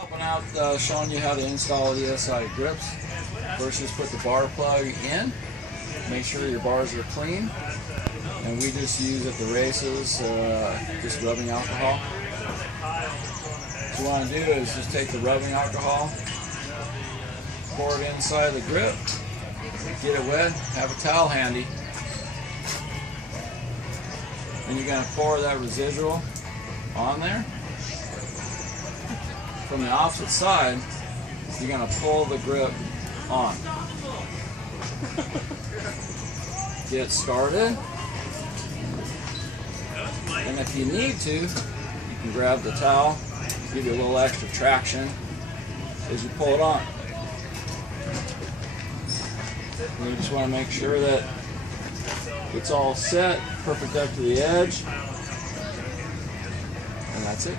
Helping out, showing you how to install ESI Grips. First, just put the bar plug in. Make sure your bars are clean. And we just use at the races, just rubbing alcohol. What you want to do is just take the rubbing alcohol, pour it inside the grip, get it wet, have a towel handy. And you're going to pour that residual on there. From the opposite side, you're going to pull the grip on. Get started. And if you need to, you can grab the towel, give you a little extra traction as you pull it on. And you just want to make sure that it's all set, perfect up to the edge. And that's it.